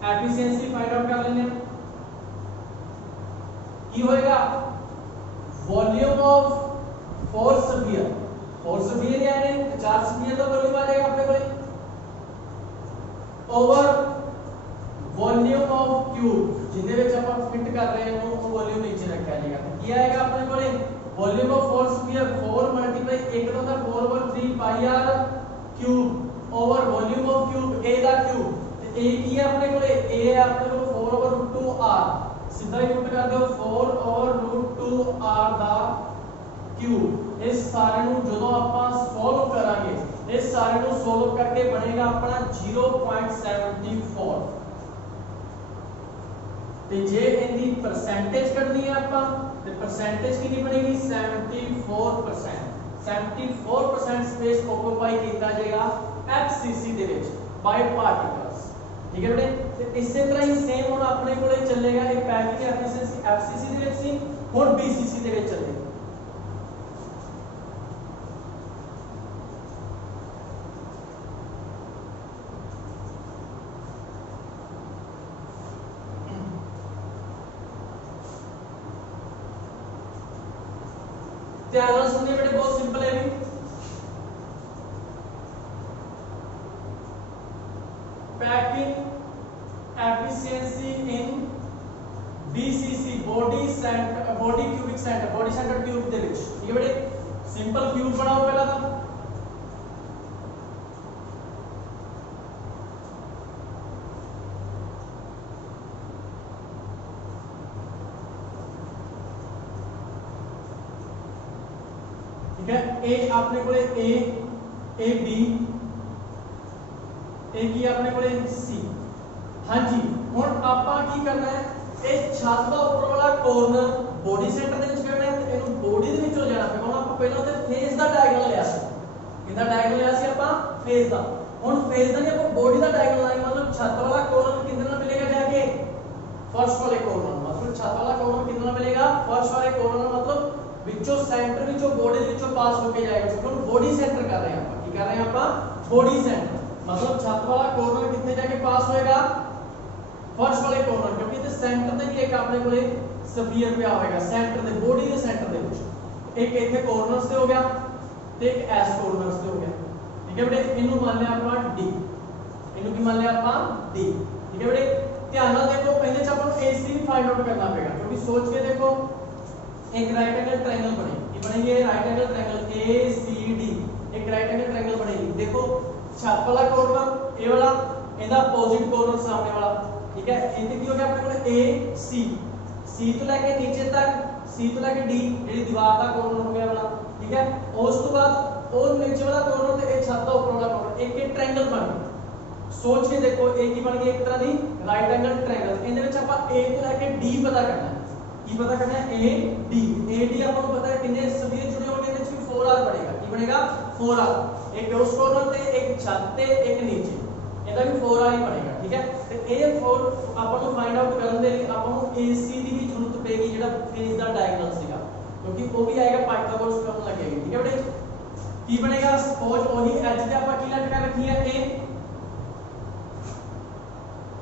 एफिशिएंसी फाइंड आउट कर लेंगे की होएगा वॉल्यूम ऑफ 4 स्फीयर यानी 4 स्फीयर का वॉल्यूम आ जाएगा अपने को ओवर वॉल्यूम ऑफ क्यूब जिंदे विच ਆਪਾਂ ਫਿਟ ਕਰ ਰਹੇ ਹਾਂ ਉਹ ਵੋਲਿਊਮ ਨੀਚੇ ਰੱਖਿਆ ਜਾਏਗਾ। ਕੀ ਆਏਗਾ ਆਪਣੇ ਕੋਲੇ volume of 4 sphere 4 multiply 1 the 4/3 pi r cube over volume of cube a the cube a की है अपने को a है अपने को 4/2r सीधा ही पुट कर दो 4/2r ਦਾ क्यूब। इस सारे ਨੂੰ ਜਦੋਂ ਆਪਾਂ ਸੋਲਵ ਕਰਾਂਗੇ ਇਸ ਸਾਰੇ ਨੂੰ ਸੋਲਵ ਕਰਕੇ ਬਣੇਗਾ ਆਪਣਾ 0.74 ਤੇ ਜੇ ਇਹਦੀ परसेंटेज ਕੱਢਣੀ ਹੈ ਆਪਾਂ ਤੇ परसेंटेज ਕਿੰਨੀ ਬਣੇਗੀ 74%। 74% स्पेस ऑक्यूपाई ਕੀਤਾ ਜਾਏਗਾ FCC ਦੇ ਵਿੱਚ बाय पार्टिकल्स ठीक है बेटे। तो इसी तरह ही सेम ਹੁਣ ਆਪਣੇ ਕੋਲੇ ਚੱਲੇਗਾ ਇਹ ਪੈਕਿੰग ਐਫੀਸ਼ੀਐਂਸੀ FCC ਦੇ ਵਿੱਚ ਸੀ ਹੁਣ BCC ਦੇ ਵਿੱਚ ਚੱਲੇਗਾ। ध्यान ਨਾਲ सुनिए बेटे बहुत सिंपल है भी पैकिंग एफिशिएंसी इन BCC body cubic centre body centre cube ਦੇ ਵਿੱਚ ਠੀਕ ਹੈ बेटे। सिंपल क्यूब बनाओ पहला ਤਾਂ ठीक है ए अपने को ए बी ए की अपने को सी। हाँ जी ਹੁਣ ਆਪਾਂ ਕੀ ਕਰਨਾ ਹੈ ਇਹ ਛੱਤ ਦਾ ਉੱਪਰ ਵਾਲਾ ਕੋਰਨਰ ਬੋਡੀ ਸੈਂਟਰ ਦੇ ਵਿੱਚ ਕਰਨਾ ਹੈ ਤੇ ਇਹਨੂੰ ਬੋਡੀ ਦੇ ਵਿੱਚੋਂ ਜਾਣਾ ਪਏਗਾ। ਹੁਣ ਆਪਾਂ ਪਹਿਲਾਂ ਤੇ ਫੇਸ ਦਾ ਡਾਇਗੋਨਲ ਲਿਆ ਸੀ ਕਿਹਦਾ ਡਾਇਗੋਨਲ ਲਿਆ ਸੀ ਆਪਾਂ ਫੇਸ ਦਾ। ਹੁਣ ਫੇਸ ਦਾ ਨਹੀਂ ਆਪਾਂ ਬੋਡੀ ਦਾ ਡਾਇਗੋਨਲ ਲਾਈ मतलब ਛੱਤ ਵਾਲਾ ਕੋਰਨਰ ਕਿੰਨੇ ਨਾਲ ਮਿਲੇਗਾ ਜਾ ਕੇ फर्स्ट वाले कॉर्नर मतलब छत वाला कॉर्नर कितना मिलेगा फर्स्ट वाले कॉर्नर मतलब ਵਿੱਚੋਂ सेंटर ਵਿੱਚੋਂ बॉडी ਦੇ ਵਿੱਚੋਂ पास होके जाएगा क्योंकि हम बॉडी सेंटर कर रहे हैं ਆਪਾਂ ਕੀ कर रहे हैं ਆਪਾਂ बॉडी सेंटर मतलब छत वाला कॉर्नर कितने जाके पास होएगा फर्स्ट वाले कॉर्नर क्योंकि इधर सेंटर ਤੇ ਵੀ ਇੱਕ ਆਪਣੇ ਕੋਲੇ स्फीयर ਪਿਆ ਹੋਏਗਾ सेंटर ਦੇ बॉडी ਦੇ सेंटर ਦੇ ਵਿੱਚ ਇੱਕ ਇੱਥੇ कॉर्नर्स ਤੇ ਹੋ ਗਿਆ ਤੇ ਇੱਕ ਐਸ कॉर्नर्स ਤੇ ਹੋ ਗਿਆ ठीक है बेटे। ਇਹਨੂੰ ਮੰਨ ਲਿਆ ਆਪਾਂ D ਇਹਨੂੰ ਕੀ ਮੰਨ ਲਿਆ ਆਪਾਂ D ठीक है बेटे। ध्यान ਨਾਲ देखो पहले से अपन AC फाइंड आउट करना पड़ेगा क्योंकि सोच के देखो एक राइट एंगल ट्रायंगल बनेगी ये बनेगी राइट एंगल ट्रायंगल ACD एक राइट एंगल ट्रायंगल बनेगी। देखो छत वाला कॉर्नर ए वाला ਇਹਦਾ अपोजिट कॉर्नर सामने वाला ठीक है। इनके की हो गया अपने को AC C तो लेके नीचे तक C तो लेके D ਜਿਹੜੀ ਦੀਵਾਰ ਦਾ कॉर्नर हो गया वाला ठीक है। ਉਸ ਤੋਂ ਬਾਅਦ ਉਹ नीचे वाला कॉर्नर ਤੇ ਇਹ ਛੱਤ ਦਾ ਉੱਪਰ वाला कॉर्नर एक एक ट्रायंगल बन गया सोच के देखो ए की बन गई एक तरह की राइट एंगल ट्रायंगल। ਇਹਦੇ ਵਿੱਚ ਆਪਾਂ a ਤੋਂ ਲੈ ਕੇ d ਪਤਾ ਕਰਨਾ ਹੈ। ਕੀ ਪਤਾ करना है a d आपको पता है कितने स्फीयर जुड़े होंगे, ਇਹਦੇ ਵਿੱਚ 4r बनेगा। ਕੀ बनेगा 4r, एक उस कॉर्नर ਤੇ एक छत ਤੇ एक नीचे, ਇਹਦਾ ਵੀ 4r ਹੀ ਬਣੇਗਾ। ਠੀਕ ਹੈ, ਤੇ ਇਹ 4 ਆਪਾਂ ਨੂੰ ਫਾਈਂਡ ਆਊਟ ਕਰਨ ਦੇ ਲਈ ਆਪਾਂ ਨੂੰ AC ਦੀ ਵੀ ਜ਼ਰੂਰਤ ਪਏਗੀ, ਜਿਹੜਾ ਫੇਸ ਦਾ ਡਾਇਗੋਨਲ ਸੀਗਾ, ਕਿਉਂਕਿ ਉਹ ਵੀ ਆਏਗਾ ਪਾਇਥਾਗੋਰਸ ਥਿयोरम ਲੱਗੇਗੀ। ਠੀਕ ਹੈ ਬੇਟੇ, ਕੀ ਬਣੇਗਾ ਸਪੋਜ਼ ਉਹੀ ਐਚ ਤੇ ਆਪਾਂ ਕੀ ਲਟਕਾ ਰੱਖੀ ਹੈ a,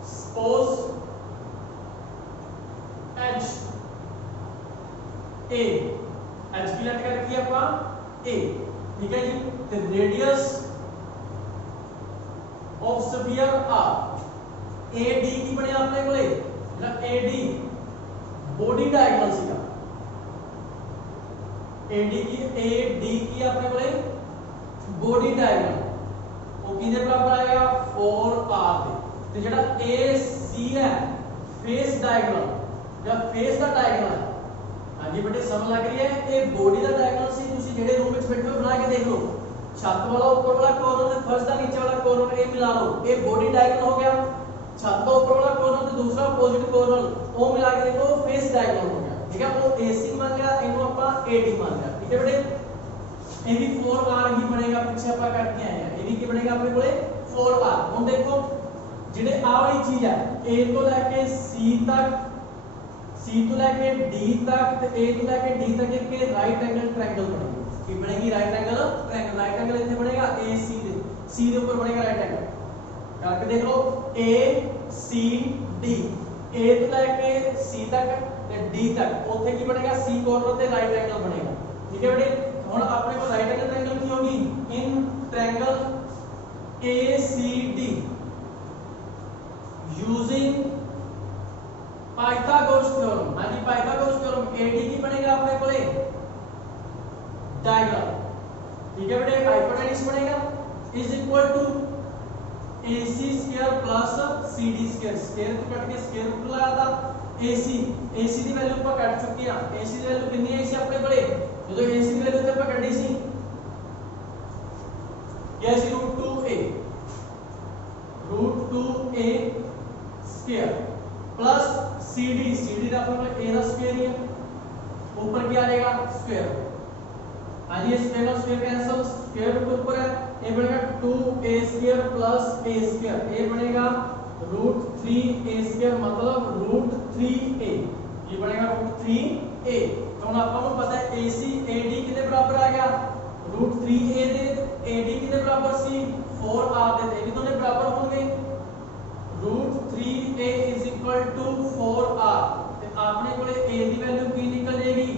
suppose h a h की लटका रखी है अपना a। ठीक है जी, तो radius of sphere r ad की बने अपने कोले ad बॉडी डायगोनल सीगा, ad की अपने कोले बॉडी डायगोनल वो किदे बराबर आएगा 4r दे। ਤੇ ਜਿਹੜਾ AC ਹੈ ਫੇਸ ਡਾਇਗੋਨਲ ਜਾਂ ਫੇਸ ਦਾ ਡਾਇਗੋਨਲ, ਹਾਂਜੀ ਬੇਟੇ ਸਮਝ ਲੱਗ ਰਹੀ ਹੈ, ਇਹ ਬੋਡੀ ਦਾ ਡਾਇਗੋਨਲ ਸੀ। ਤੁਸੀਂ ਜਿਹੜੇ ਰੂਮ ਵਿੱਚ ਬੈਠੇ ਹੋ ਬਣਾ ਕੇ ਦੇਖ ਲਓ, ਛੱਤ ਵਾਲਾ ਉੱਪਰ ਵਾਲਾ ਕੋਰਨਰ ਤੇ ਫਰਸ਼ ਦਾ ਨੀਚੇ ਵਾਲਾ ਕੋਰਨਰ ਇਹ ਮਿਲਾ ਲਓ, ਇਹ ਬੋਡੀ ਡਾਇਗੋਨਲ ਹੋ ਗਿਆ। ਛੱਤ ਦਾ ਉੱਪਰ ਵਾਲਾ ਕੋਰਨਰ ਤੇ ਦੂਸਰਾ ਆਪੋਜ਼ਿਟ ਕੋਰਨਰ ਉਹ ਮਿਲਾ ਕੇ ਦੇਖੋ ਫੇਸ ਡਾਇਗੋਨਲ ਹੋ ਗਿਆ। ਠੀਕ ਹੈ, ਉਹ AC ਮੰਨ ਲਿਆ, ਇਹਨੂੰ ਆਪਾਂ AD ਮੰਨ ਲਿਆ। ਠੀਕ ਹੈ ਬੇਟੇ, ਇਹ ਵੀ 4r ਹੀ ਬਣੇਗਾ, ਪਿੱਛੇ ਆਪਾਂ ਕਰਕੇ ਆਏ ਆ। ਇਹ ਵੀ ਕੀ ਬਣੇਗਾ ਆਪਣੇ ਕੋਲੇ 4r। ਹੁਣ ਦੇਖੋ ਜਿਹੜੇ ਆ ਵਾਲੀ ਚੀਜ਼ ਹੈ A ਤੋਂ ਲੈ ਕੇ C ਤੱਕ, C ਤੋਂ ਲੈ ਕੇ D ਤੱਕ ਤੇ A ਤੋਂ ਲੈ ਕੇ D ਤੱਕ ਇੱਕ ਰਾਈਟ ਐਂਗਲ ਟ੍ਰਾਇੰਗਲ ਬਣੇਗੀ। ਕੀ ਬਣੇਗੀ right angle triangle. Right angle ਇੱਥੇ ਬਣੇਗਾ AC ਦੇ, C ਦੇ ਉੱਪਰ ਬਣੇਗਾ ਰਾਈਟ ਐਂਗਲ। ਕਰਕੇ ਦੇਖ ਲਓ ACD, A ਤੋਂ ਲੈ ਕੇ C ਤੱਕ ਤੇ D ਤੱਕ, ਉੱਥੇ ਕੀ ਬਣੇਗਾ C ਕੋਰਨਰ ਤੇ ਰਾਈਟ ਐਂਗਲ ਬਣੇਗਾ। ਠੀਕ ਹੈ ਬੇਟੇ, ਹੁਣ ਆਪਣੇ ਕੋਲ ਰਾਈਟ ਐਂਗਲ ਟ੍ਰਾਇੰਗਲ ਕੀ ਹੋਗੀ in triangle ACD using Pythagoras theorem. हाँ जी, पाइथागोरस थ्योरम AD की बनेगा अपने कोले डायगोनल। ठीक है बेटे, हाइपोटेन्यूज बनेगा is equal to AC square plus CD square. Square तो कट के स्क्वायर रूट लगा था। AC दी वैल्यू ਆਪਾਂ ਕੱਢ ਚੁੱਕੇ ਆ। AC ਦੀ ਵੈल्यू ਕਿੰਨੀ ਆਈ ਸੀ ਆਪਣੇ ਕੋਲੇ, ਜਦੋਂ AC ਦੀ ਵੈल्यू ਤੇ ਆਪਾਂ ਕੱਢੀ ਸੀ क्या ਸੀ √2a स्क्वायर प्लस CD का अपने a का स्क्वायर ही है, ऊपर क्या आ जाएगा स्क्वायर। हाँ जी, स्क्वायर और स्क्वायर कैंसिल, स्क्वायर रूट ऊपर है, ये बनेगा 2a square plus a square, ये बनेगा √3a स्क्वायर मतलब √3a, ये बनेगा √3a। तो अपन को पता है AC AD कितने बराबर आ गया √3a दे, AD कितने बराबर सी 4r दे, ये भी दोनों बराबर होंगे। √3a is equal to 4r, ਤੇ ਆਪਣੇ ਕੋਲੇ a ਦੀ ਵੈਲਿਊ ਕੀ ਨਿਕਲ ਜਾਏਗੀ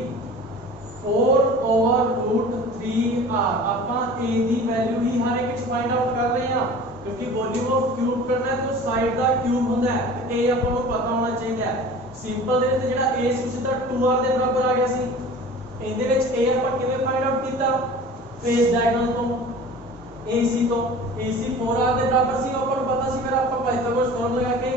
4/√3r। ਆਪਾਂ a ਦੀ ਵੈਲਿਊ ਹੀ ਹਰ ਇੱਕ ਚ ਫਾਈਂਡ ਆਊਟ ਕਰ ਰਹੇ ਹਾਂ, क्योंकि वॉल्यूम ऑफ क्यूब करना है तो साइड ਦਾ क्यूब ਹੁੰਦਾ ਹੈ, ਤੇ a ਆਪਾਂ ਨੂੰ ਪਤਾ ਹੋਣਾ ਚਾਹੀਦਾ ਹੈ। ਸਿੰਪਲ ਦੇ ਵਿੱਚ ਜਿਹੜਾ a ਸੀ ਸਿੱਧਾ 2r ਦੇ ਬਰਾਬਰ ਆ ਗਿਆ ਸੀ। ਇਹਦੇ ਵਿੱਚ a ਆਪਾਂ ਕਿਵੇਂ ਫਾਈਂਡ ਆਊਟ ਕੀਤਾ ਫੇਸ ਡਾਇਗੋਨਲ ਤੋਂ AC ਤੋਂ, AC 4r ਦੇ ਬਰਾਬਰ ਸੀ, ਆਪਾਂ ਨੂੰ ਪਤਾ ਸੀ। ਫਿਰ ਆਪਾਂ ਪਾਇਥਾਗੋਰਸ ਥਿयोरम ਲਗਾ ਕੇ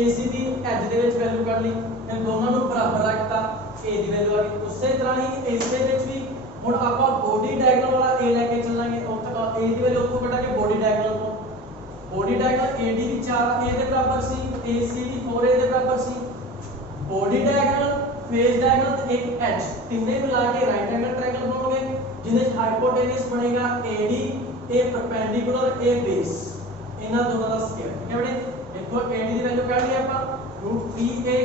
AC ਦੀ ਐਜ ਦੇ ਵਿੱਚ ਵੈਲਿਊ ਕੱਢ ਲਈ, ਫਿਰ ਦੋਨਾਂ ਨੂੰ ਬਰਾਬਰ ਰੱਖਤਾ, A ਦੀ ਵੈਲਿਊ ਆ ਗਈ। ਉਸੇ ਤਰ੍ਹਾਂ ਹੀ ਇਸ ਦੇ ਵਿੱਚ ਵੀ ਹੁਣ ਆਪਾਂ ਬੋਡੀ ਡਾਇਗੋਨਲ ਵਾਲਾ A ਲੈ ਕੇ ਚੱਲਾਂਗੇ। ਉੱਥੇ A ਦੀ ਵੈਲਿਊ ਉੱਥੋਂ ਕੱਢਾਂਗੇ ਬੋਡੀ ਡਾਇਗੋਨਲ ਤੋਂ। बॉडी डायगोनल AD की 4a ਦੇ ਬਰਾਬਰ ਸੀ, AC ਦੀ 4a ਦੇ ਬਰਾबर ਸੀ। बॉडी डायगोनल फेस डायगोनल ਤੇ ਇੱਕ एच ਤਿੰਨੇ ਮਿਲਾ ਕੇ ਰਾਈਟ ਐਂਗਲ ਟ੍ਰਾਇੰਗਲ ਬਣੋਗੇ, ਜਿਹਦੇ ਵਿੱਚ ਹਾਈਪੋਟੇਨਸ ਬਣੇਗਾ AD, ਇਹ ਪਰਪੈਂਡੀਕੂਲਰ ਇਹ ਬੇਸ, ਇਹਨਾਂ ਦੋਨਾਂ ਦਾ ਸਕੁਅਰ। ਠੀਕ ਹੈ ਬੇਟੇ, ਦੇਖੋ AD ਦੀ ਵੈਲਿਊ ਕੱਢ ਲਈ ਆਪਾਂ √3a,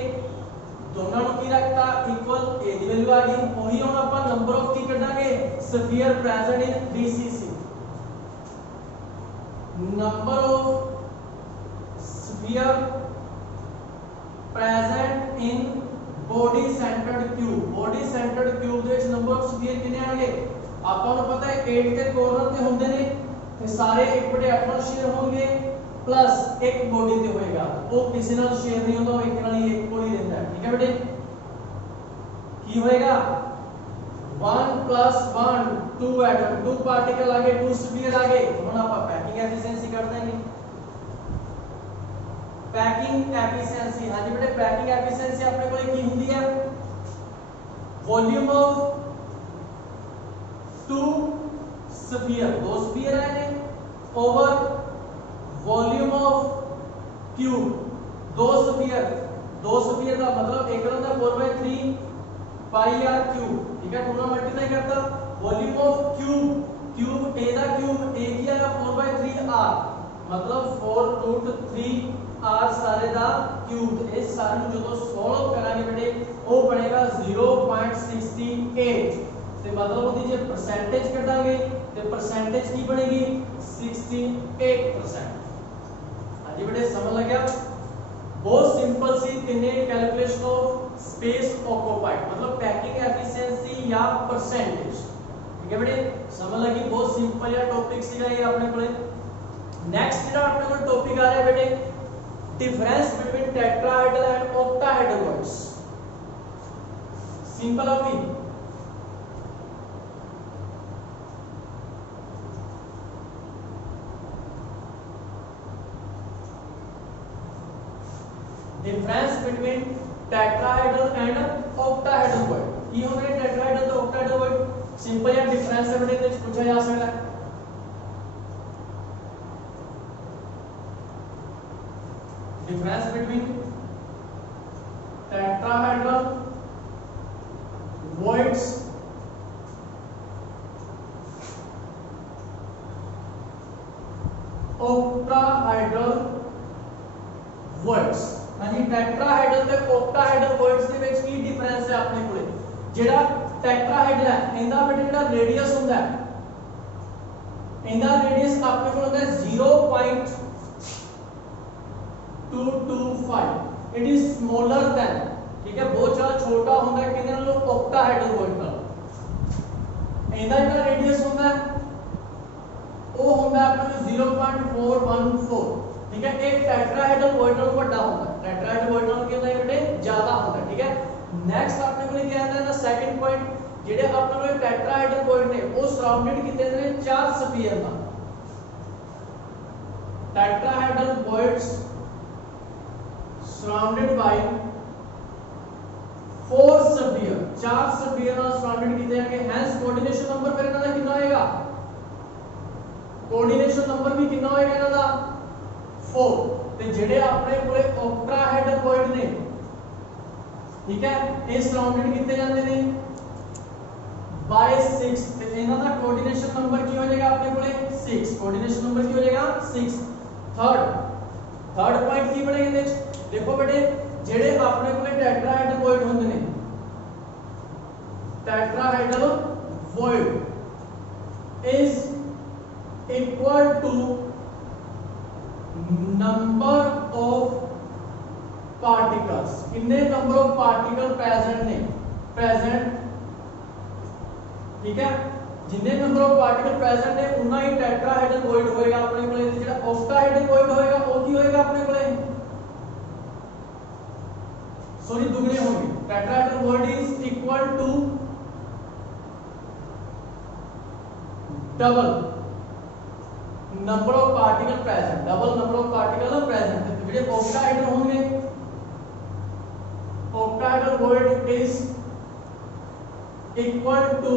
ਦੋਨਾਂ ਨੂੰ ਕੀ ਰੱਖਤਾ ਇਕੁਅਲ, A ਦੀ ਵੈਲਿਊ ਆ ਗਈ। ਉਹੀ ਹੁਣ ਆਪਾਂ ਨੰਬਰ ਆਫ ਕੀ ਕੱਢਾਂਗੇ sphere present in DCC, number of sphere present in body centered cube। body centered cube ਦੇ ਵਿੱਚ number of sphere ਕਿੰਨੇ ਆਣਗੇ, ਆਪਾਂ ਨੂੰ ਪਤਾ ਹੈ 8 ਤੇ ਕੋਰਨਰ ਤੇ ਹੁੰਦੇ ਨੇ, ਤੇ ਸਾਰੇ ਇੱਕ ਬਟੇ 8 ਨਾਲ ਸ਼ੇਅਰ ਹੋਣਗੇ ਪਲੱਸ ਇੱਕ ਬੋਡੀ ਤੇ ਹੋਏਗਾ, ਉਹ ਕਿਸੇ ਨਾਲ ਸ਼ੇਅਰ ਨਹੀਂ ਹੁੰਦਾ, ਉਹ ਇੱਕ ਨਾਲ ਹੀ ਇੱਕ ਕੋਲ ਹੀ ਰਹਿੰਦਾ ਹੈ। ਠੀਕ ਹੈ ਬੇਟੇ, ਕੀ ਹੋਏਗਾ 1 + 1 2 एटम 2 पार्टिकल आ गए 2 स्फीयर आ गए। ਹੁਣ ਆਪਾਂ ਪੈਕਿੰग ਐਫੀਸ਼ੀਐਂਸੀ ਕੱਢ ਦਾਂਗੇ। ਪੈਕਿੰਗ ਐਫੀਸ਼ੀਐਂਸੀ, ਹਾਂਜੀ ਬੇਟੇ ਪੈਕਿੰਗ ਐਫੀਸ਼ੀਐਂਸੀ ਆਪਣੇ ਕੋਲ ਕੀ ਹੁੰਦੀ ਹੈ वॉल्यूम ऑफ 2 स्फीयर, 2 स्फीयर आए ने ओवर वॉल्यूम ऑफ क्यूब, दो स्फीयर का मतलब एक होता है 4/3 पाई आर क्यूब, ठीक है, 2 मल्टीप्लाई करता वॉल्यूम ऑफ क्यूब ए दा क्यूब ए की आएगा 4/3 आर मतलब 4√3 आर सारे दा क्यूब। इस सारे जो तो सॉल्व करांगे बेटे वो बनेगा 0.68 ते मतलब ओदी जे परसेंटेज कटांगे ते परसेंटेज की बनेगी 68%। हां जी बेटे समझ लग गया। बहुत सिंपल सी तिने कैलकुलेशन ऑफ स्पेस ऑक्यूपाइड मतलब पैकिंग एफिशिएंसी या परसेंटेज, ठीक है बेटे समझ लगी। बहुत सिंपल या टॉपिक सीगा ये अपने कोले। नेक्स्ट जेड़ा अपने को टॉपिक आ रहा है बेटे difference between tetrahedral and octahedral voids. Simple होगी। Difference between tetrahedral and octahedral void की हो गए टेट्राहेड्रल तो ऑक्टाहेड्रल वर्ड सिंपल या डिफरेंस है बेटे तो पूछा जा सकता है। Difference between tetrahedral voids octahedral voids. ਹਾਂਜੀ ਟੈਟਰਾਹਾਈਡਰਲ ਤੇ ਔਕਟਾਹਾਈਡਰਲ ਵਰਡਸ ਦੇ ਵਿੱਚ ਕੀ ਡਿਫਰੈਂਸ ਹੈ ਆਪਣੇ ਕੋਲੇ। ਜਿਹੜਾ ਟੈਟਰਾਹਾਈਡਰਲ ਹੈ ਇਹਦਾ ਬੇਟਾ ਜਿਹੜਾ ਰੇਡੀਅਸ ਹੁੰਦਾ ਹੈ ਇਹਦਾ ਰੇਡੀਅਸ ਆਪਣੇ ਕੋਲ ਹੁੰਦਾ ਹੈ 0.225 इट इज स्मॉलर देन, ठीक है बहुत ज्यादा छोटा होता है किने नालों ऑक्टाहाइड्रल वर्ड नाल। ਇਹਦਾ ਜਿਹੜਾ ਰੇਡੀਅਸ ਹੁੰਦਾ ਹੈ ਉਹ ਹੁੰਦਾ ਹੈ ਆਪਣੇ 0.414, ठीक है। एक टेट्राहेड्रल वर्ड नालों ਵੱਡਾ ਹੁੰਦਾ है, टेट्राहेड्रल वर्ड नालों ਕੀ ਹੁੰਦਾ ਹੈ ਬੇਟੇ ਜ਼ਿਆਦਾ ਹੁੰਦਾ है, ठीक है। नेक्स्ट ਆਪਣੇ ਕੋਲ ਕੀ ਆਉਂਦਾ ਹੈ ਨਾ ਸੈकंड पॉइंट ਜਿਹੜੇ ਆਪਣੇ ਕੋਲ टेट्राहेड्रल वर्ड ਨੇ ਉਹ ਸਰਾਊਂਡਡ ਕੀਤੇ ਨੇ ਚਾਰ ਸਫੀਅਰ ਨਾਲ। Tetrahedral words surrounded by 4 sphere, 4 sphere ਨਾਲ surrounded ਕੀਤੇ ਜਾਣਗੇ। ਹੈਂਸ ਕੋਆਰਡੀਨੇਸ਼ਨ ਨੰਬਰ ਫਿਰ ਇਹਨਾਂ ਦਾ ਕਿੰਨਾ ਹੋਏਗਾ, ਕੋਆਰਡੀਨੇਸ਼ਨ ਨੰਬਰ ਵੀ ਕਿੰਨਾ ਹੋਏਗਾ ਇਹਨਾਂ ਦਾ 4। ਤੇ ਜਿਹੜੇ ਆਪਣੇ ਕੋਲੇ ਔਕਟਾਹਾਈਡਰਲ ਵਰਡ ਨੇ, ਠੀਕ ਹੈ, ਇਹ surrounded ਕੀਤੇ ਜਾਂਦੇ ਨੇ by 6 ਤੇ ਇਹਨਾਂ ਦਾ ਕੋਆਰਡੀਨੇਸ਼ਨ ਨੰਬਰ ਕੀ ਹੋ ਜਾਏਗਾ ਆਪਣੇ ਕੋਲੇ 6, ਕੋਆਰਡੀਨੇਸ਼ਨ नंबर ਕੀ ਹੋ ਜਾਏਗਾ 6। थर्ड पॉइंट ਕੀ ਬਣेगा ਇਹਦੇ ਵਿੱਚ देखो बेटे जेड़े अपने को टेट्राहेड्रल वर्ड होंगे ने tetrahedral void is equal to number of particles. कितने नंबर ऑफ पार्टिकल प्रेजेंट ने, प्रेजेंट, ठीक है, जिन्ने नंबर ऑफ पार्टिकल प्रेजेंट है उतना ही टेट्राहेड्रल वर्ड होएगा अपने को। जेड़ा ऑक्टाहेड्रल वर्ड होएगा वो की होएगा अपने को सॉरी दुगने होंगे। Tetrahedral void is equal to double number of particle present, double number of particle present. जेडे ऑक्टाहेड्रल होंगे, octahedral void is equal to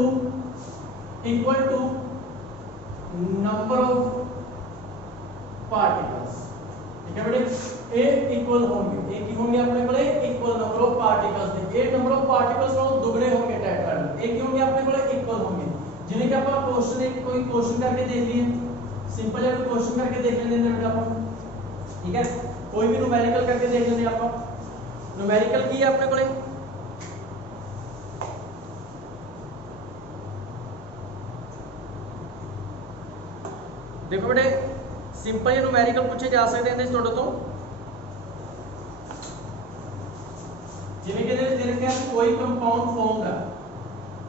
number of particles, ठीक है बेटे। ए इक्वल होंगे, ए की होंगे अपने को इक्वल नंबर ऑफ पार्टिकल्स ने। ए नंबर ऑफ पार्टिकल्स नालों दुगने होंगे टेट्राहेड्रल, ए की होंगे अपने को इक्वल होंगे। जिन्हें कि अपन क्वेश्चन एक कोई क्वेश्चन करके देख लिए, सिंपल है क्वेश्चन करके देख लेंगे बेटा अपन, ठीक है। कोई भी न्यूमेरिकल करके देख लेंगे अपन। न्यूमेरिकल की है अपने को देखो बेटे सिंपल ही न्यूमेरिकल पूछे जा सकते हैं थोड़े तो जिन्हें के दे रखे हैं कोई कंपाउंड फॉर्म्ड है,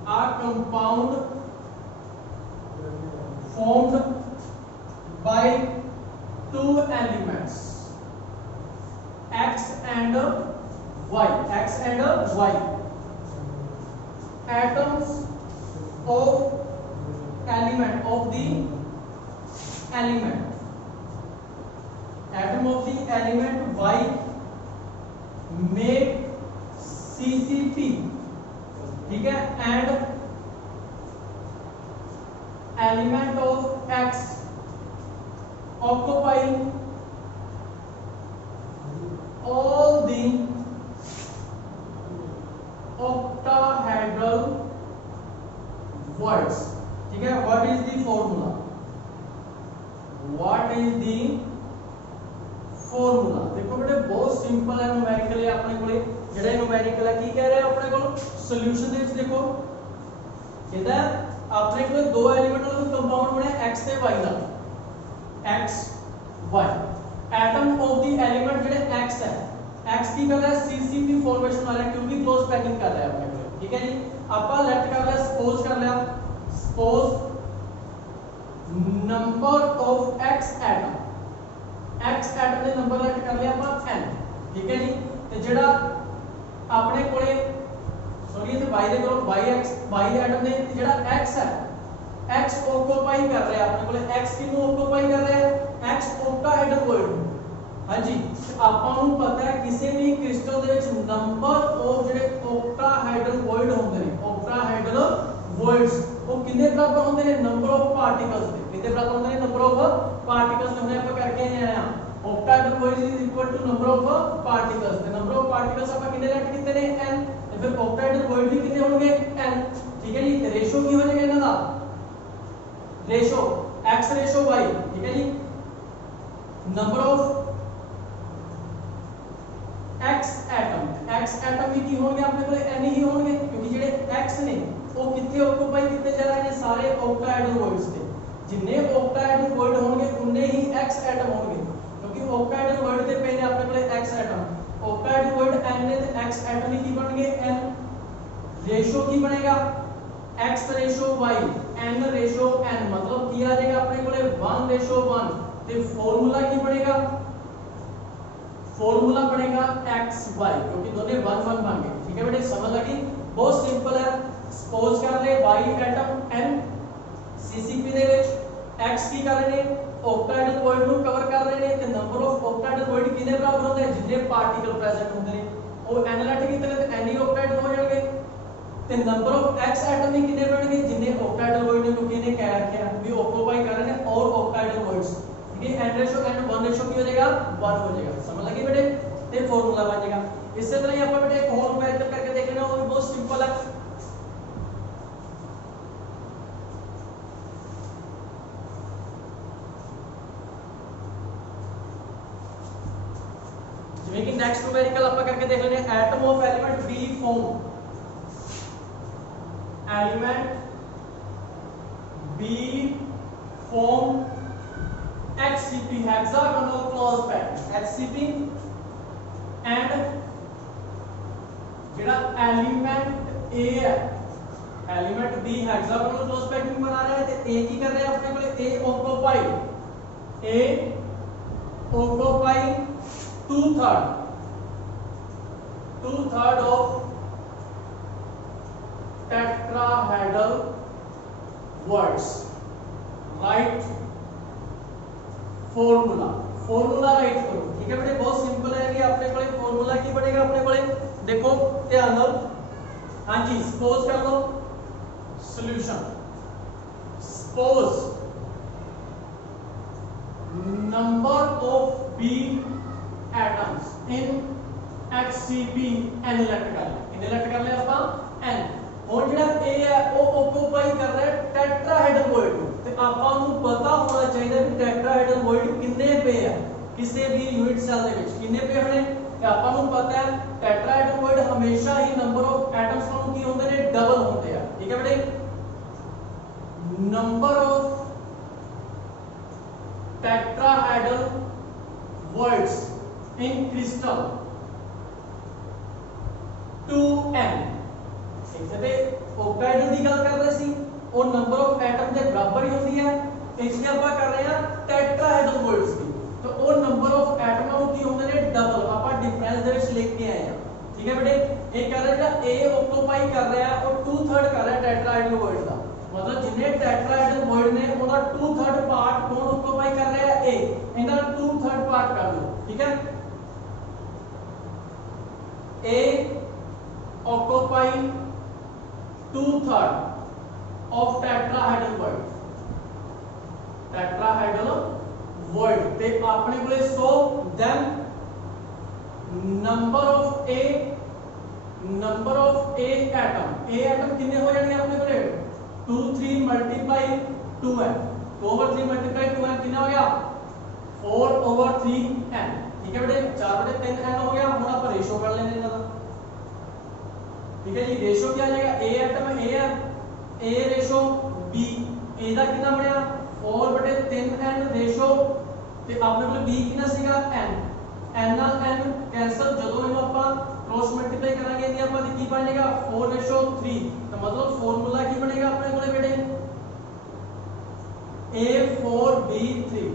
आ compound formed by two elements x and y, atoms of element of the element, atom of the element y make CCP, ठीक है, and element of x occupy octahedral words, ठीक है। What is the formula, what is the formula, देखो बेटे बहुत simple है numerical है अपने कोले जेड़ा न्यूमेरिकल है की कह रहे हैं अपने को सॉल्यूशन दे विच देखो कहता है अपने को दो एलिमेंट वाला कंपाउंड बने x ते y दा x y atom of the element जेड़े x है x की कर रहा है CCP फॉर्मेशन वाला क्योंकि क्लोज पैकिंग कर रहा है अपने को, ठीक है जी। आपा लेट कर लिया सपोज कर लिया suppose number of x atom दे नंबर लेट कर लिया आपा n, ठीक है जी। ते जेड़ा अपने कोले सॉरी ये y दे करो y दे एटम दे जेड़ा x है x ऑक्यूपाई कर रहा है अपने कोले x किनु ऑक्यूपाई कर रहा है x ऑक्टाहेड्रल वर्ड, हां जी। ਆਪਾਂ ਨੂੰ ਪਤਾ ਹੈ ਕਿਸੇ ਵੀ ਕ੍ਰਿਸਟਲ ਦੇ ਵਿੱਚ ਨੰਬਰ ਆਫ ਜਿਹੜੇ ऑक्टाहेड्रल वर्ड ਹੁੰਦੇ ਨੇ ऑक्टाहेड्रल वर्ड्स ਉਹ ਕਿੰਨੇ ਬਰਾਬਰ ਹੁੰਦੇ ਨੇ ਨੰਬਰ ਆਫ ਪਾਰਟੀਕਲਸ ਦੇ, ਕਿੰਨੇ ਬਰਾਬਰ ਹੁੰਦੇ ਨੇ ਨੰਬਰ ਆਫ ਪਾਰਟੀਕਲਸ ਦੇ। ਹੁਣੇ ਆਪਾਂ ਕਰਕੇ ਆਏ ਆ octahedral void is equal to number of particles, ਤੇ ਨੰਬਰ ਆਫ ਪਾਰਟੀਕਲਸ ਆਪਾਂ ਕਿੰਨੇ ਲੈਟ ਕੀਤੇ ਨੇ n, ਤੇ ਫਿਰ ऑक्टाहेड्रल वर्ड ਵੀ ਕਿੰਨੇ ਹੋਣਗੇ n, ठीक है जी। ਤੇ ਰੇਸ਼ੋ ਕੀ ਹੋ ਜਾਏਗਾ ਇਹਨਾਂ ਦਾ रेशो x रेशो y, ठीक है जी। नंबर ऑफ x एटम भी की होंगे अपने को n ही होंगे क्योंकि जेडे x ने वो कितने ऑक्यूपाई कितने जा रहे हैं सारे ऑक्टाहेड्रल वर्ड्स पे, जिन्ने ऑक्टाहेड्रल वर्ड होंगे उन्ने ही x एटम होंगे क्योंकि ऑक्टाहेड्रल वर्ड दे पहले अपने को x atom octahedral word n ने तो x एटम ही की बन गए n, रेशो की बनेगा x ratio y n ratio n, मतलब की आ जाएगा अपने को 1 रेशो 1, ते फार्मूला की बनेगा फार्मूला बनेगा xy क्योंकि दोनों 1 1 बन गए, ठीक है बेटे समझ लगी। बहुत सिंपल है। सपोज कर ले y एटम n CCP दे विच x की कर रहे ने ऑक्टाहेड्रल वर्ड नु कवर कर रहे ने, ते नंबर ऑफ ऑक्टाहेड्रल वर्ड किने बराबर होंदे हैं जितने पार्टिकल प्रेजेंट होंदे ने वो n लेट कितने ते n ही ऑक्टाहेड्रल हो जाएंगे, ते नंबर ऑफ x एटम ही कितने बनणगे जितने ऑक्टाहेड्रल वर्ड ने क्योंकि इन्हें कह रखा है भी ऑक्यूपाई कर रहे हैं और ऑक्टाहेड्रल वर्ड्स, ठीक है। n रेशो n 1 रेशो की हो जाएगा 1 हो जाएगा, समझ लगी बेटे, ते फार्मूला बन जाएगा। इसी तरह ही अपन बेटे एक और न्यूमेरिकल करके देख लेना, वो भी बहुत सिंपल है। जिਵੇਂ कि नेक्स्ट न्यूमेरिकल अपन करके देख लेने atom of element B form element B form HCP hexagonal close pattern HCP and जेड़ा एलिमेंट A है element B hexagonal close pattern बना रहा है, तो A की कर रहे हैं अपने को A occupy 2/3 of tetrahedral words, right formula right करो, ठीक है बेटे बहुत सिंपल है कि अपने को फॉर्मूला की पड़ेगा अपने को देखो ध्यान दो, हां जी। सपोज कर लो solution, suppose number of B atoms in HCP n let कर ले ਆਪਾਂ n, और जेड़ा A है वो ऑक्यूपाई कर रहा है टेट्राहेड्रल वर्ड को, ते ਆਪਾਂ ਨੂੰ पता होना चाहिए कि टेट्राहेड्रल वर्ड कितने पे है किसी भी यूनिट सेल ਦੇ ਵਿੱਚ कितने पे होने, ਤੇ ਆਪਾਂ ਨੂੰ पता है टेट्राहेड्रल वर्ड हमेशा ही नंबर ऑफ एटम्स ਨੂੰ ਕੀ ਹੁੰਦੇ ਨੇ डबल ਹੁੰਦੇ ਆ, ठीक है बेटे। Number of tetrahedral words in crystal 2n, इथे ऑक्टाहेड्रल की गल कर रहे सी और नंबर ऑफ एटम के बराबर ही होती है, इसलिए ਆਪਾਂ कर रहे हैं टेट्राहेड्रल वर्ड्स की, तो वो नंबर ऑफ एटम ਨੂੰ ਕੀ ਹੁੰਦੇ ਨੇ डबल, ਆਪਾਂ डिफरेंस ਦੇ ਵਿੱਚ ਲਿਖ ਕੇ ਆਏ ਆ, ठीक है बेटे। ये कह रहा है A ऑक्यूपाई कर रहा है और 2/3 कर रहा है टेट्राहेड्रल वर्ड का, मतलब जिन्ने टेट्राहेड्रल वर्ड ने ਉਹਦਾ 2/3 पार्ट कौन ऑक्यूपाई कर रहा है A, ਇਹਦਾ 2/3 पार्ट कर दो, ठीक है। A occupy 2/3 of tetrahedral word ते अपने कोले 100 then number of A number of A atom कितने हो जाएंगे अपने कोले 2 3 multiply 2n 2 over 3 multiply 2n कितना हो गया 4 over 3n। ठीक है बेटे 4/3n हो गया। हम आप रेशो कर लेने इनका। ठीक है जी रेशो क्या आ जाएगा ए एटम ए रेशो बी ए ਦਾ ਕਿੰਨਾ ਬਣਿਆ 4/3n रेशो ਤੇ ਆਪਣੇ ਕੋਲ b ਕਿੰਨਾ ਸੀਗਾ n n ਨਾਲ n ਕੈਨਸਲ ਜਦੋਂ ਇਹਨੂੰ ਆਪਾਂ ਕ੍ਰੋਸ ਮਲਟੀਪਲਾਈ ਕਰਾਂਗੇ ਇਹਦੀ ਆਪਾਂ ਕੀ ਬਣ ਜਾਏਗਾ 4/3 ਤਾਂ ਮਤਲਬ ਫਾਰਮੂਲਾ ਕੀ ਬਣੇਗਾ ਆਪਣੇ ਕੋਲੇ ਬੇਟੇ A4B3।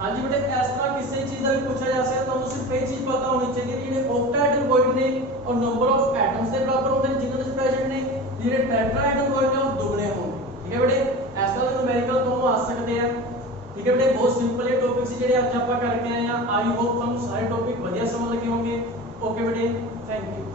हाँ जी बेटे इस तरह किसी चीज का भी पूछा जा सकता है तो सिर्फ एक चीज पता होनी चाहिए कि ਜਿਹੜੇ ऑक्टाहेड्रॉइड ने और नंबर ऑफ एटम्स ਦੇ ਬਰਾਬਰ ਹੁੰਦੇ ਨੇ ਜਿਨ੍ਹਾਂ ਦੇ ਪ੍ਰੈਜ਼ੈਂਟ ਨੇ ਜਿਹੜੇ टेट्राहेड्रॉइड ਨੇ ਉਹ ਦੁੱਗਣੇ ਹੋਣਗੇ। ठीक है बेटे इस तरह ਦੇ न्यूमेरिकल दोनों आ सकते हैं। ठीक है बेटे बहुत सिंपल ये टॉपिक से ਜਿਹੜੇ ਅੱਜ ਆਪਾਂ ਕਰਕੇ ਆਏ ਆ आई होप ਤੁਹਾਨੂੰ ਸਾਰੇ टॉपिक ਵਧੀਆ ਸਮਝ ਲੱਗੇ होंगे। ओके बेटे थैंक यू।